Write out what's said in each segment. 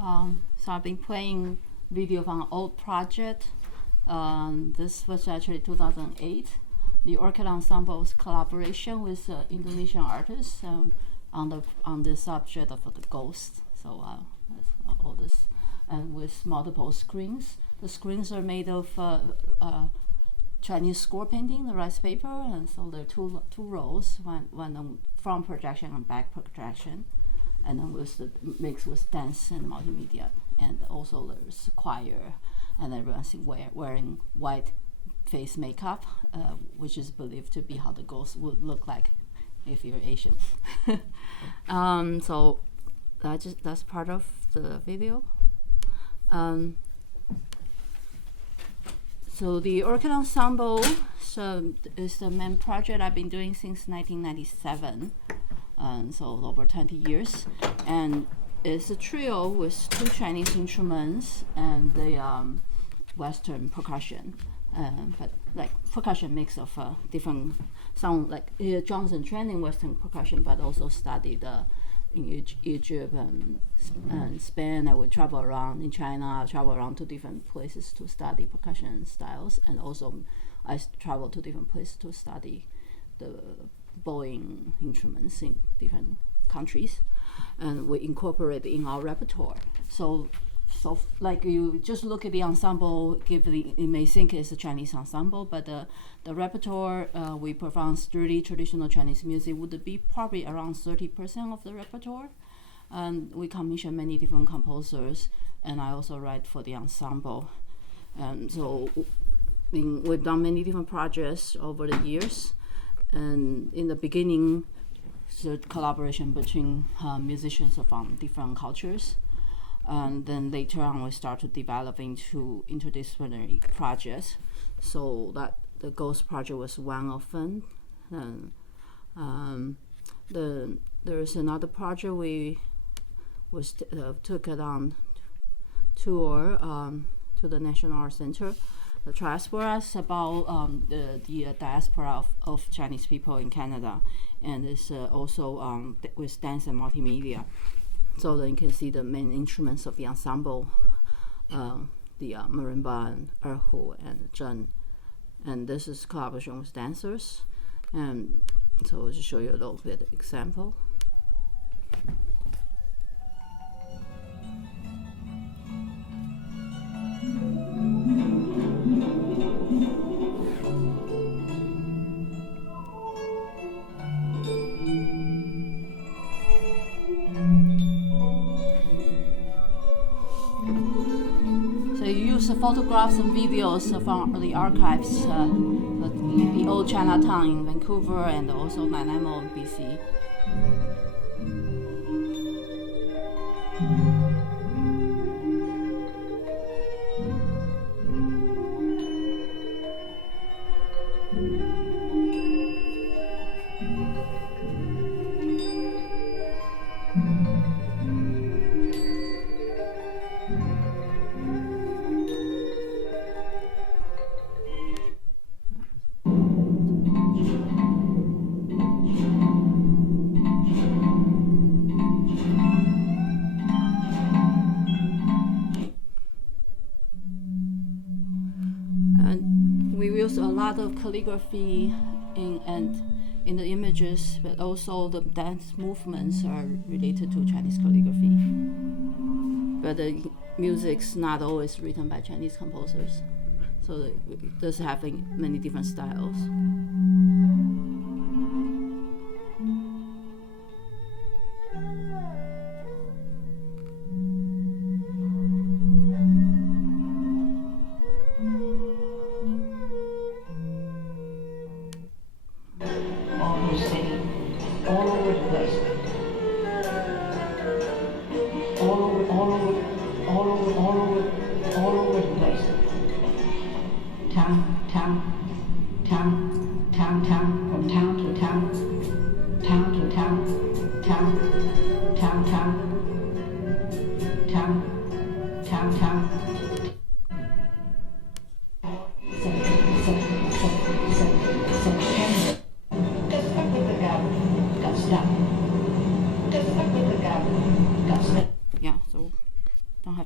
So I've been playing video from an old project. This was actually 2008. The Orchid Ensemble's collaboration with Indonesian artists on the subject of the ghost. So all this, and with multiple screens. The screens are made of Chinese score painting, the rice paper, and so there are two rows, one front projection and back projection, and then mixed with dance and multimedia, and also there's choir, and everyone's wearing white face makeup, which is believed to be how the ghost would look like if you're Asian. So that's part of the video. So the Orchid Ensemble is the main project I've been doing since 1997, so over 20 years. And it's a trio with two Chinese instruments and the Western percussion. But like percussion mix of different sound, like Johnson trained in Western percussion, but also studied in Egypt and Spain. I would travel around in China. I travel around to different places to study percussion styles, and also I travel to different places to study the bowing instruments in different countries, and we incorporate in our repertoire. So like you just look at the ensemble, you may think it's a Chinese ensemble, but the repertoire we perform 30 traditional Chinese music would be probably around 30% of the repertoire. And we commission many different composers, and I also write for the ensemble. And so we've done many different projects over the years. And in the beginning, the collaboration between musicians from different cultures. And then later on, we started developing into interdisciplinary projects. So that the Ghost project was one of them. And there's another project we took it on tour to the National Art Center. The diaspora is about the diaspora of Chinese people in Canada, and it's also with dance and multimedia. So then you can see the main instruments of the ensemble, the marimba and erhu and zheng. And this is collaboration with dancers. And so I'll just show you a little bit example. Photographs and videos from the archives, the old Chinatown in Vancouver and also Nanaimo in BC. A lot of calligraphy in the images, but also the dance movements are related to Chinese calligraphy. But the music's not always written by Chinese composers, so it does have many different styles.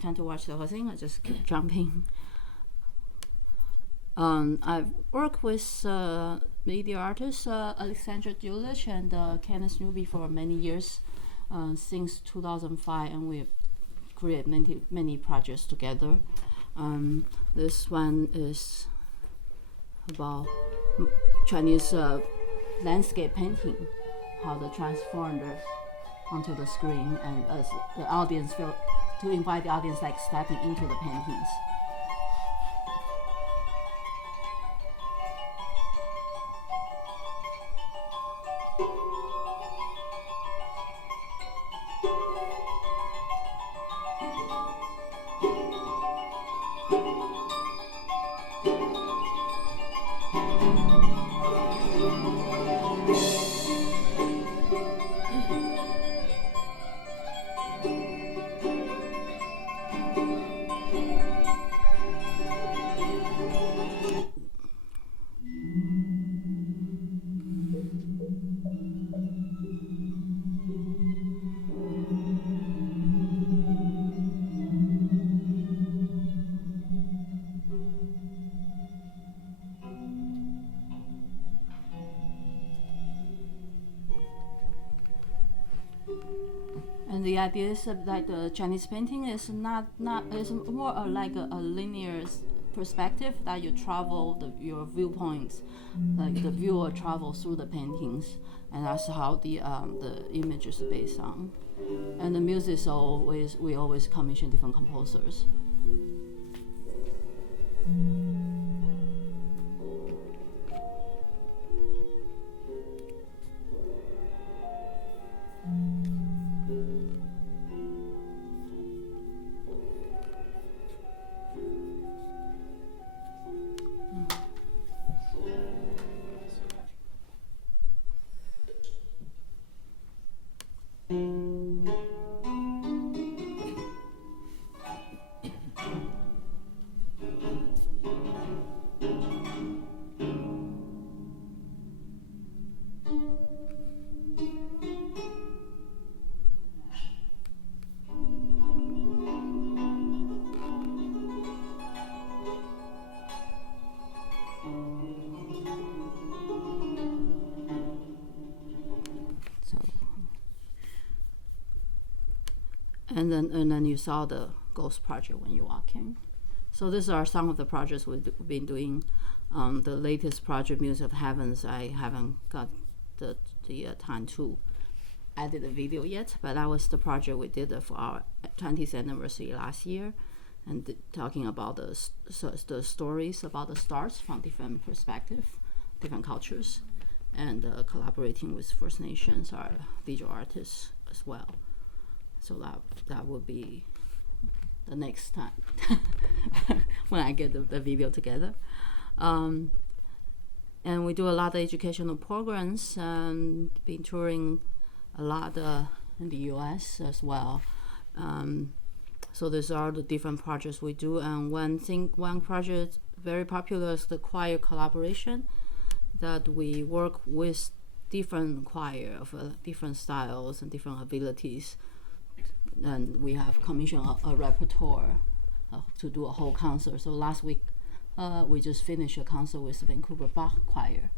time to watch the whole thing, I just keep jumping. I've worked with media artists Alexandra Dulich and Kenneth Newby for many years, since 2005, and we create many projects together. This one is about Chinese landscape painting, how they transformed onto the screen, and as the audience feel, to invite the audience like stepping into the paintings. And the idea is that the Chinese painting is not is more like a linear perspective, that you travel your viewpoints, like the viewer travels through the paintings, and that's how the image is based on. And the music is always, we always commission different composers. And then you saw the Ghost project when you walk in. So these are some of the projects we've been doing. The latest project, Music of Heavens, I haven't got the time to edit the video yet, but that was the project we did for our 20th anniversary last year, and talking about the stories about the stars from different perspectives, different cultures, and collaborating with First Nations, our visual artists as well. So that would be the next time when I get the video together. And we do a lot of educational programs, and been touring a lot in the US as well. So these are the different projects we do. And one project very popular is the choir collaboration, that we work with different choir of different styles and different abilities. And we have commissioned a repertoire to do a whole concert. So last week, we just finished a concert with Vancouver Bach Choir.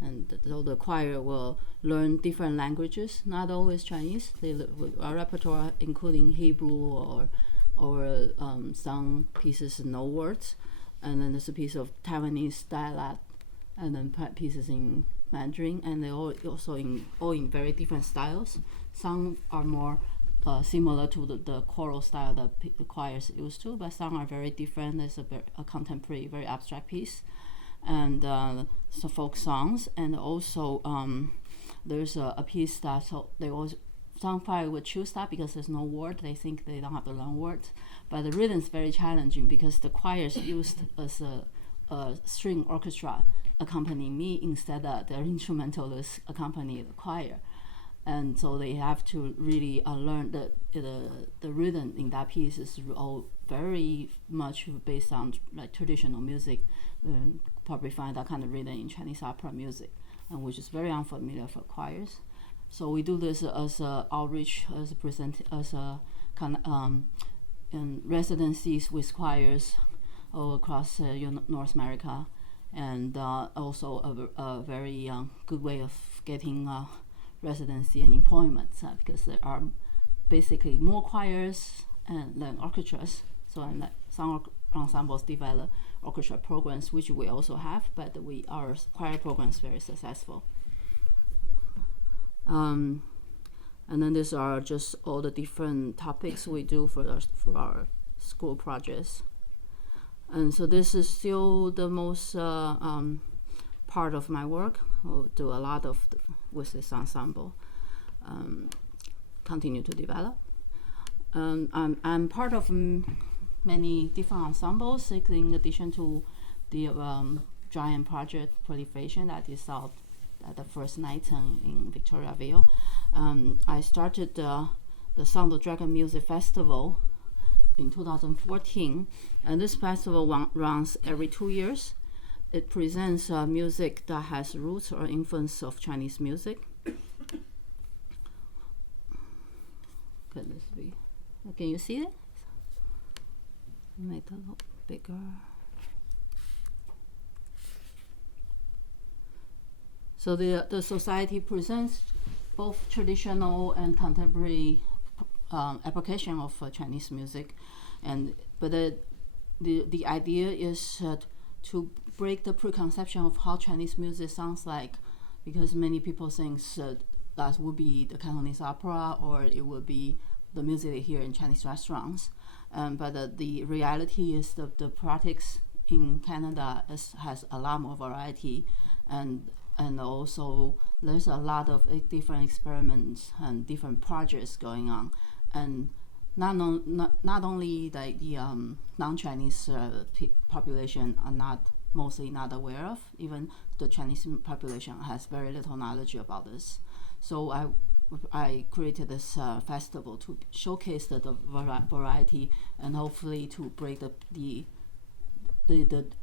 And so the choir will learn different languages, not always Chinese. Our repertoire including Hebrew or some pieces no words. And then there's a piece of Taiwanese dialect, and then pieces in Mandarin. And they all also all in very different styles. Some are more similar to the choral style that the choirs used to, but some are very different. There's a contemporary, very abstract piece, and some folk songs, and also there's a piece that some choir would choose that because there's no word. They think they don't have to learn words, but the rhythm is very challenging because the choirs used as a string orchestra accompany me instead of the instrumentalists accompany the choir. And so they have to really learn the rhythm in that piece is all very much based on like traditional music. Probably find that kind of rhythm in Chinese opera music, and which is very unfamiliar for choirs. So we do this as a outreach, as a and residencies with choirs all across North America, and also a very good way of getting residency and employment because there are basically more choirs than orchestras. So and some ensembles develop orchestra programs, which we also have, but our choir program is very successful. And then these are just all the different topics we do for our school projects. And so this is still the most part of my work. I'll do a lot with this ensemble. Continue to develop. I'm part of many different ensembles, in addition to the giant project Proliferation that is out at the first night in Victoriaville. I started the Sound of Dragon Music Festival in 2014, and this festival runs every 2 years. It presents music that has roots or influence of Chinese music. Could this be? Can you see it? Make it a little bigger. So the society presents both traditional and contemporary application of Chinese music, but the idea is to break the preconception of how Chinese music sounds like, because many people think that would be the Cantonese opera or it would be the music they hear in Chinese restaurants. But the reality is the practice in Canada has a lot more variety, and also there's a lot of different experiments and different projects going on, and not only the non-Chinese population are mostly not aware of, even the Chinese population has very little knowledge about this. So I created this festival to showcase the variety and hopefully to break the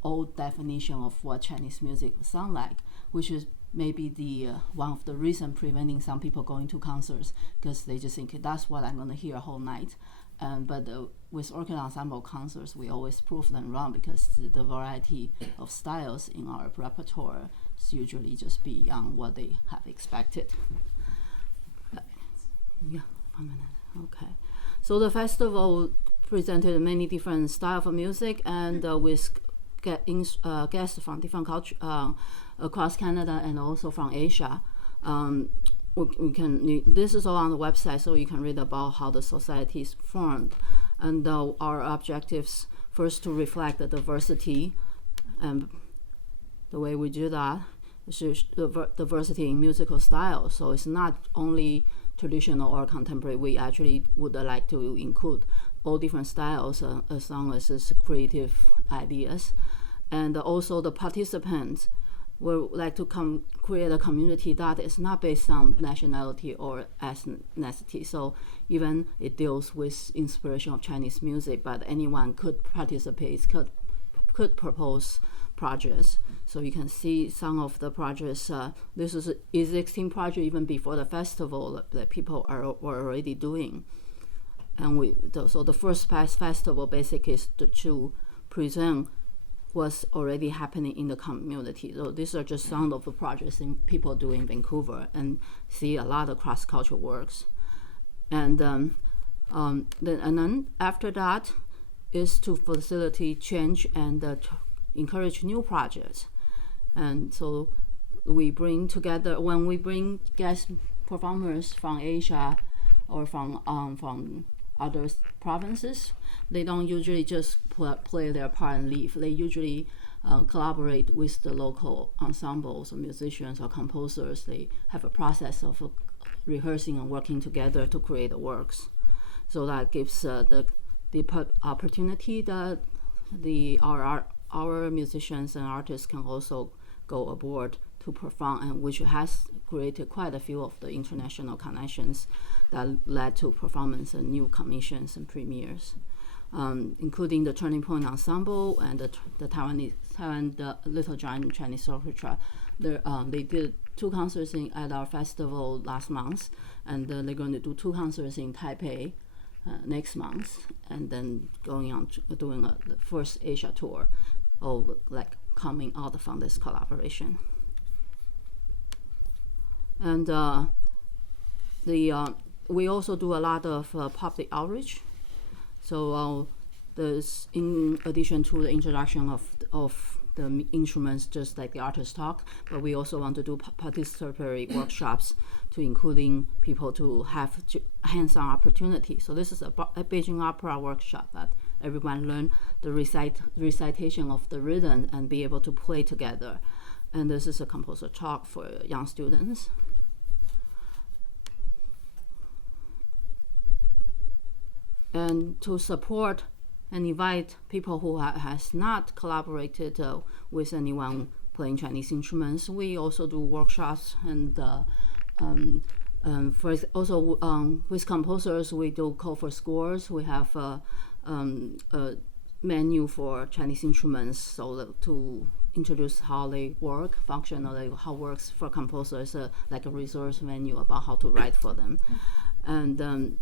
old definition of what Chinese music sound like, which is maybe the one of the reasons preventing some people going to concerts, because they just think that's what I'm going to hear a whole night. But with Orchid Ensemble concerts, we always prove them wrong, because the variety of styles in our repertoire is usually just beyond what they have expected. Yeah, 1 minute. Okay. So the festival presented many different styles of music, and with guests from different cultures across Canada and also from Asia. This is all on the website, so you can read about how the society is formed. And our objectives, first, to reflect the diversity, and the way we do that is the diversity in musical style. So it's not only traditional or contemporary. We actually would like to include all different styles as long as it's creative ideas. And also the participants would like to create a community that is not based on nationality or ethnicity. So even it deals with inspiration of Chinese music, but anyone could participate, could propose projects. So you can see some of the projects. This is an existing project even before the festival that people were already doing. And so the first festival basically is to present what's already happening in the community. So these are just some of the projects people do in Vancouver, and see a lot of cross-cultural works. And then after that is to facilitate change and encourage new projects. And so we bring together, when we bring guest performers from Asia or from other provinces, they don't usually just play their part and leave. They usually collaborate with the local ensembles or musicians or composers. They have a process of rehearsing and working together to create the works. So that gives the opportunity that our musicians and artists can also go aboard to perform, and which has created quite a few of the international connections that led to performance and new commissions and premieres, including the Turning Point Ensemble and the Taiwan Little Giant Chinese Orchestra. They did 2 concerts at our festival last month, and they're going to do 2 concerts in Taipei next month, and then going on to doing the first Asia tour, of like coming out from this collaboration. And we also do a lot of public outreach. So there's, in addition to the introduction of the instruments, just like the artist talk, but we also want to do participatory workshops to including people to have hands-on opportunity. So this is a Beijing opera workshop that everyone learn the recitation of the rhythm and be able to play together. And this is a composer talk for young students. And to support and invite people who has not collaborated with anyone playing Chinese instruments, we also do workshops. And with composers, we do call for scores. We have a menu for Chinese instruments, so that to introduce how they work, functionally how it works for composers, like a resource menu about how to write for them. And then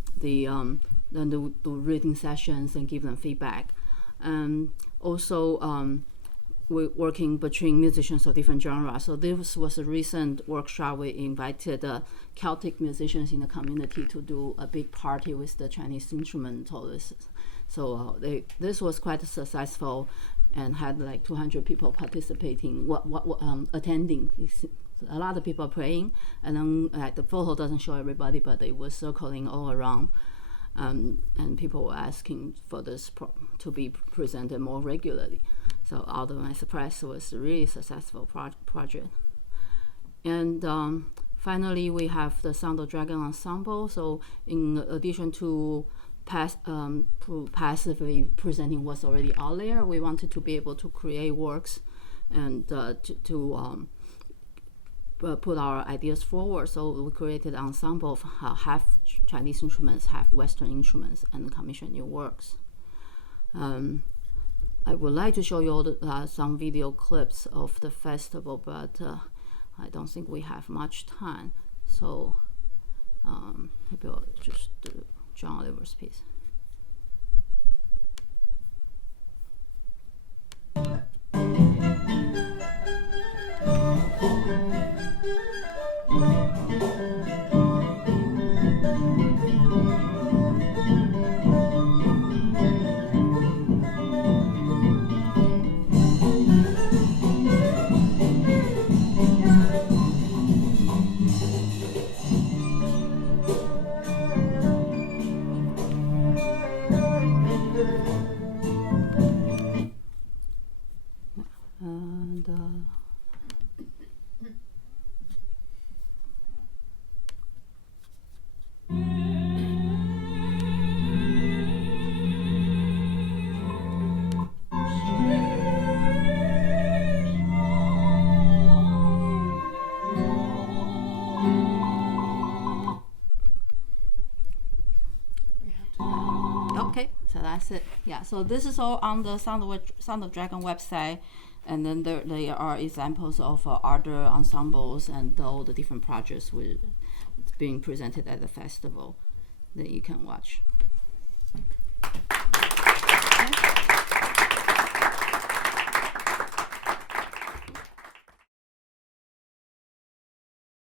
do reading sessions and give them feedback. Also, we're working between musicians of different genres. So this was a recent workshop. We invited Celtic musicians in the community to do a big party with the Chinese instrumentalists. So this was quite successful and had like 200 people participating, attending. A lot of people playing, and then the photo doesn't show everybody, but they were circling all around, and people were asking for this to be presented more regularly. So out of my surprise, it was a really successful project. And finally, we have the Sound of Dragon Ensemble. So in addition to passively presenting what's already out there, we wanted to be able to create works and to put our ideas forward. So we created an ensemble of half Chinese instruments, half Western instruments, and commissioned new works. I would like to show you all some video clips of the festival, but I don't think we have much time. So maybe I'll just do John Oliver's piece. Okay, so that's it. Yeah, so this is all on the Sound of Dragon website, and then there are examples of other ensembles and all the different projects being presented at the festival that you can watch.